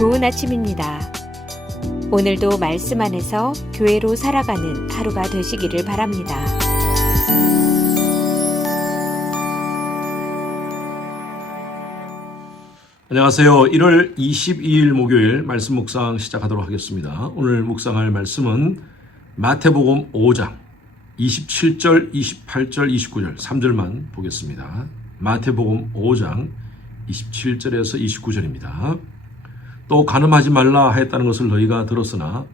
좋은 아침입니다. 오늘도 말씀 안에서 교회로 살아가는 하루가 되시기를 바랍니다. 안녕하세요. 1월 22일 목요일 말씀 묵상 시작하도록 하겠습니다. 오늘 묵상할 말씀은 마태복음 5장 27절, 28절, 29절 3절만 보겠습니다. 마태복음 5장 27절에서 29절입니다. 또 간음하지 말라 하였다는 것을 너희가 들었으나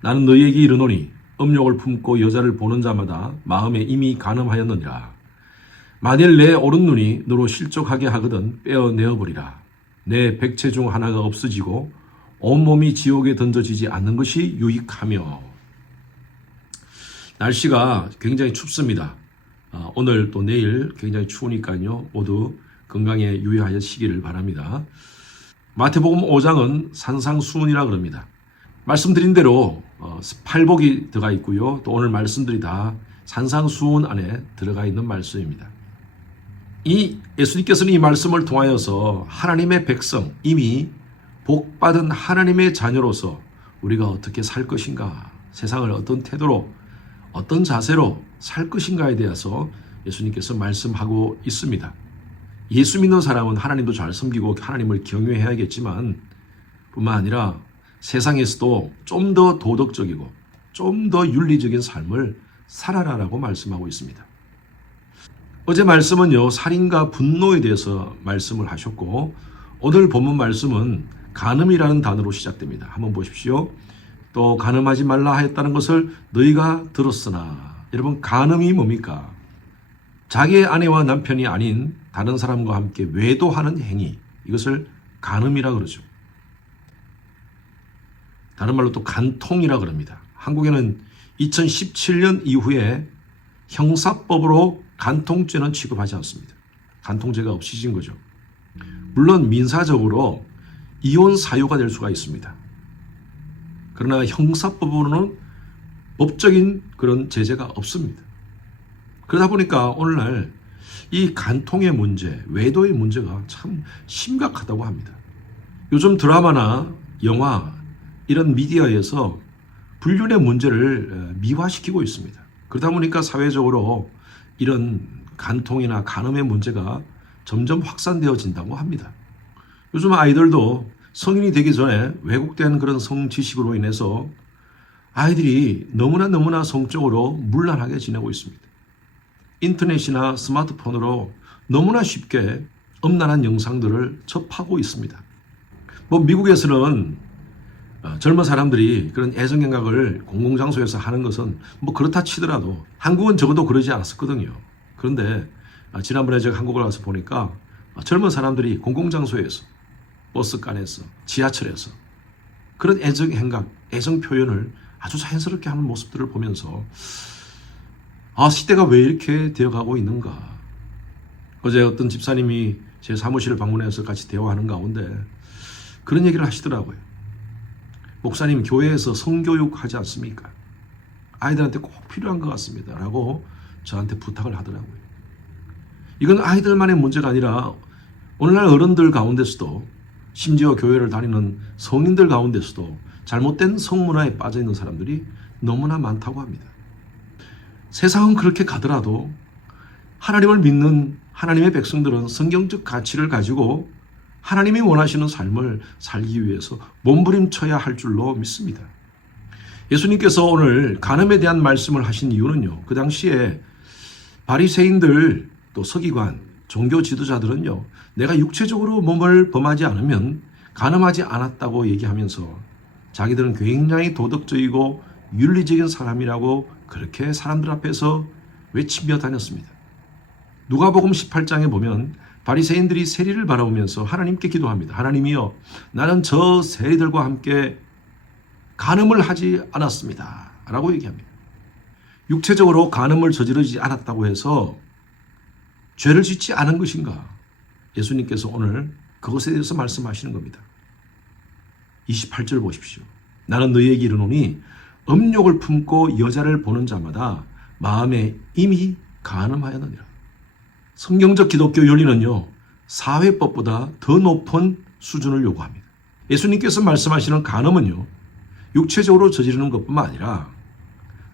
나는 너희에게 이르노니 음욕을 품고 여자를 보는 자마다 마음에 이미 간음하였느니라. 만일 내 오른눈이 너로 실족하게 하거든 빼어내어버리라. 내 백체 중 하나가 없어지고 온몸이 지옥에 던져지지 않는 것이 유익하며. 날씨가 굉장히 춥습니다. 오늘 또 내일 굉장히 추우니까요. 모두 건강에 유의하시기를 바랍니다. 마태복음 5장은 산상수훈이라 그럽니다. 말씀드린 대로 팔복이 들어가 있고요. 또 오늘 말씀들이 다 산상수훈 안에 들어가 있는 말씀입니다. 예수님께서는 이 말씀을 통하여서 하나님의 백성, 이미 복받은 하나님의 자녀로서 우리가 어떻게 살 것인가, 세상을 어떤 태도로, 어떤 자세로 살 것인가에 대해서 예수님께서 말씀하고 있습니다. 예수 믿는 사람은 하나님도 잘 섬기고 하나님을 경외해야겠지만 뿐만 아니라 세상에서도 좀 더 도덕적이고 좀 더 윤리적인 삶을 살아라라고 말씀하고 있습니다. 어제 말씀은요, 살인과 분노에 대해서 말씀을 하셨고, 오늘 본문 말씀은 간음이라는 단어로 시작됩니다. 한번 보십시오. 또 간음하지 말라 하였다는 것을 너희가 들었으나. 여러분, 간음이 뭡니까? 자기의 아내와 남편이 아닌 다른 사람과 함께 외도하는 행위, 이것을 간음이라 그러죠. 다른 말로 또 간통이라 그럽니다. 한국에는 2017년 이후에 형사법으로 간통죄는 취급하지 않습니다. 간통죄가 없어진 거죠. 물론 민사적으로 이혼 사유가 될 수가 있습니다. 그러나 형사법으로는 법적인 그런 제재가 없습니다. 그러다 보니까 오늘날 이 간통의 문제, 외도의 문제가 참 심각하다고 합니다. 요즘 드라마나 영화, 이런 미디어에서 불륜의 문제를 미화시키고 있습니다. 그러다 보니까 사회적으로 이런 간통이나 간음의 문제가 점점 확산되어진다고 합니다. 요즘 아이들도 성인이 되기 전에 왜곡된 그런 성지식으로 인해서 아이들이 너무나 성적으로 문란하게 지내고 있습니다. 인터넷이나 스마트폰으로 너무나 쉽게 음란한 영상들을 접하고 있습니다. 미국에서는 젊은 사람들이 그런 애정행각을 공공장소에서 하는 것은 그렇다 치더라도 한국은 적어도 그러지 않았었거든요. 그런데 지난번에 제가 한국을 와서 보니까 젊은 사람들이 공공장소에서, 버스간에서, 지하철에서 그런 애정행각, 애정 표현을 아주 자연스럽게 하는 모습들을 보면서 시대가 왜 이렇게 되어가고 있는가. 어제 어떤 집사님이 제 사무실을 방문해서 같이 대화하는 가운데 그런 얘기를 하시더라고요. 목사님, 교회에서 성교육 하지 않습니까? 아이들한테 꼭 필요한 것 같습니다. 라고 저한테 부탁을 하더라고요. 이건 아이들만의 문제가 아니라 오늘날 어른들 가운데서도, 심지어 교회를 다니는 성인들 가운데서도 잘못된 성문화에 빠져 있는 사람들이 너무나 많다고 합니다. 세상은 그렇게 가더라도 하나님을 믿는 하나님의 백성들은 성경적 가치를 가지고 하나님이 원하시는 삶을 살기 위해서 몸부림쳐야 할 줄로 믿습니다. 예수님께서 오늘 간음에 대한 말씀을 하신 이유는요, 그 당시에 바리새인들, 또 서기관, 종교 지도자들은요, 내가 육체적으로 몸을 범하지 않으면 간음하지 않았다고 얘기하면서 자기들은 굉장히 도덕적이고 윤리적인 사람이라고 그렇게 사람들 앞에서 외치며 다녔습니다. 누가복음 18장에 보면 바리새인들이 세리를 바라보면서 하나님께 기도합니다. 하나님이여, 나는 저 세리들과 함께 간음을 하지 않았습니다. 라고 얘기합니다. 육체적으로 간음을 저지르지 않았다고 해서 죄를 짓지 않은 것인가? 예수님께서 오늘 그것에 대해서 말씀하시는 겁니다. 28절 보십시오. 나는 너희에게 이르노니 음욕을 품고 여자를 보는 자마다 마음에 이미 간음하였느니라. 성경적 기독교 윤리는요, 사회법보다 더 높은 수준을 요구합니다. 예수님께서 말씀하시는 간음은요, 육체적으로 저지르는 것뿐만 아니라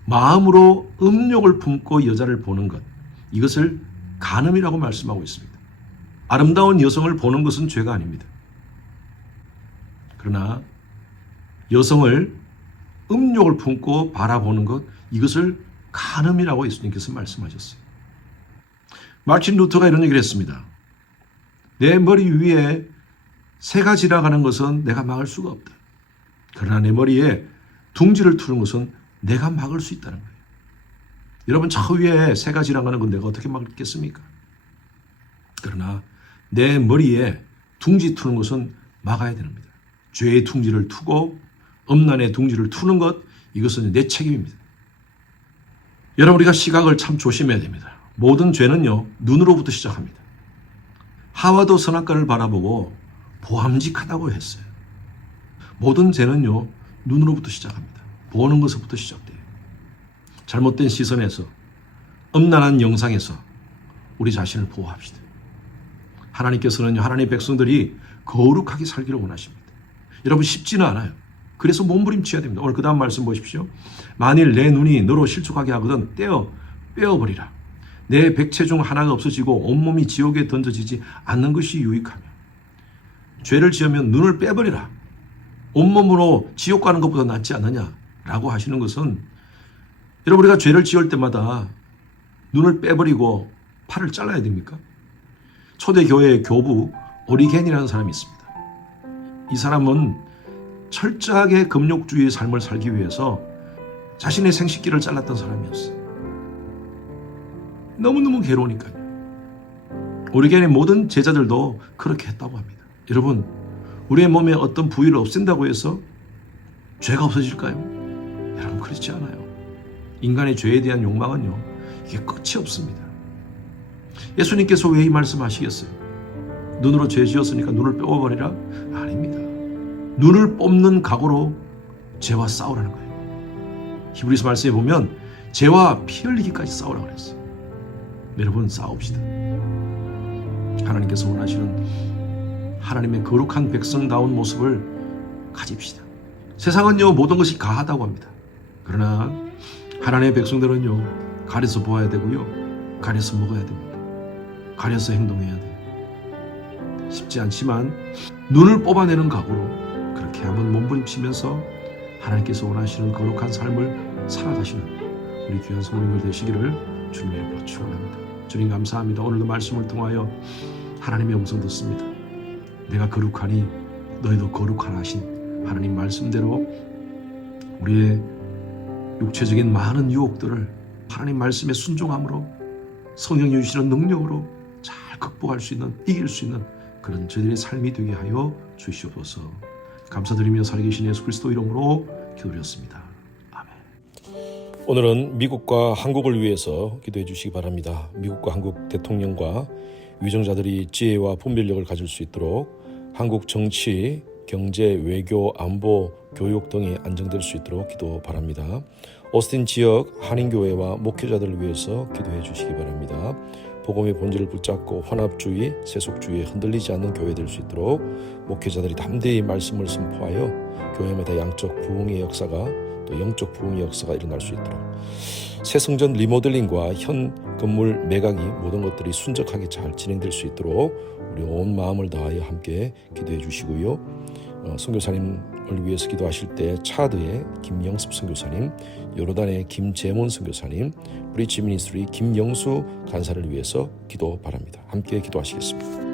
마음으로 음욕을 품고 여자를 보는 것, 이것을 간음이라고 말씀하고 있습니다. 아름다운 여성을 보는 것은 죄가 아닙니다. 그러나 여성을 음욕을 품고 바라보는 것, 이것을 간음이라고 예수님께서 말씀하셨어요. 마틴 루터가 이런 얘기를 했습니다. 내 머리 위에 새가 지나가는 것은 내가 막을 수가 없다. 그러나 내 머리에 둥지를 트는 것은 내가 막을 수 있다는 거예요. 여러분, 저 위에 새가 지나가는 건 내가 어떻게 막겠습니까? 그러나 내 머리에 둥지 트는 것은 막아야 됩니다. 죄의 둥지를 트고 음란의 둥지를 트는 것, 이것은 내 책임입니다. 여러분, 우리가 시각을 참 조심해야 됩니다. 모든 죄는요, 눈으로부터 시작합니다. 하와도 선악과를 바라보고 보암직하다고 했어요. 모든 죄는요, 눈으로부터 시작합니다. 보는 것부터 시작돼요. 잘못된 시선에서, 음란한 영상에서 우리 자신을 보호합시다. 하나님께서는 하나님의 백성들이 거룩하게 살기를 원하십니다. 여러분, 쉽지는 않아요. 그래서 몸부림쳐야 됩니다. 오늘 그 다음 말씀 보십시오. 만일 내 눈이 너로 실족하게 하거든 빼어버리라. 내 백체 중 하나가 없어지고 온몸이 지옥에 던져지지 않는 것이 유익하며, 죄를 지으면 눈을 빼버리라. 온몸으로 지옥 가는 것보다 낫지 않느냐라고 하시는 것은, 여러분, 우리가 죄를 지을 때마다 눈을 빼버리고 팔을 잘라야 됩니까? 초대교회의 교부 오리겐이라는 사람이 있습니다. 이 사람은 철저하게 금욕주의의 삶을 살기 위해서 자신의 생식기를 잘랐던 사람이었어요. 너무너무 괴로우니까요. 오리겐의 모든 제자들도 그렇게 했다고 합니다. 여러분, 우리의 몸에 어떤 부위를 없앤다고 해서 죄가 없어질까요? 여러분, 그렇지 않아요. 인간의 죄에 대한 욕망은요, 이게 끝이 없습니다. 예수님께서 왜 이 말씀하시겠어요? 눈으로 죄 지었으니까 눈을 빼어버리라? 아닙니다. 눈을 뽑는 각오로 죄와 싸우라는 거예요. 히브리서 말씀에 보면 죄와 피 흘리기까지 싸우라고 그랬어요. 여러분, 싸웁시다. 하나님께서 원하시는 하나님의 거룩한 백성다운 모습을 가집시다. 세상은요, 모든 것이 가하다고 합니다. 그러나 하나님의 백성들은요, 가려서 보아야 되고요, 가려서 먹어야 됩니다. 가려서 행동해야 돼요. 쉽지 않지만 눈을 뽑아내는 각오로 그렇게 한번 몸부림치면서 하나님께서 원하시는 거룩한 삶을 살아가시는 우리 귀한 성도님들 되시기를 주님의 이름으로 축원합니다. 주님, 감사합니다. 오늘도 말씀을 통하여 하나님의 음성 듣습니다. 내가 거룩하니 너희도 거룩하라 하신 하나님 말씀대로 우리의 육체적인 많은 유혹들을 하나님 말씀에 순종함으로, 성령이 주시는 능력으로 잘 극복할 수 있는, 이길 수 있는 그런 저희들의 삶이 되게 하여 주시옵소서. 감사드리며 살아계신 예수 그리스도 이름으로 기도드렸습니다. 아멘. 오늘은 미국과 한국을 위해서 기도해 주시기 바랍니다. 미국과 한국 대통령과 위정자들이 지혜와 분별력을 가질 수 있도록 한국 정치, 경제, 외교, 안보, 교육 등이 안정될 수 있도록 기도 바랍니다. 오스틴 지역 한인교회와 목회자들을 위해서 기도해 주시기 바랍니다. 복음의 본질을 붙잡고 환합주의, 세속주의에 흔들리지 않는 교회 될 수 있도록 목회자들이 담대히 말씀을 선포하여 교회마다 양적 부흥의 역사가, 또 영적 부흥의 역사가 일어날 수 있도록, 새 성전 리모델링과 현 건물 매각이 모든 것들이 순적하게 잘 진행될 수 있도록 우리 온 마음을 다하여 함께 기도해 주시고요. 선교사님을 위해서 기도하실 때 차드의 김영습 선교사님, 요르단의 김재문 선교사님, 브리치 미니스트리 김영수 간사를 위해서 기도 바랍니다. 함께 기도하시겠습니다.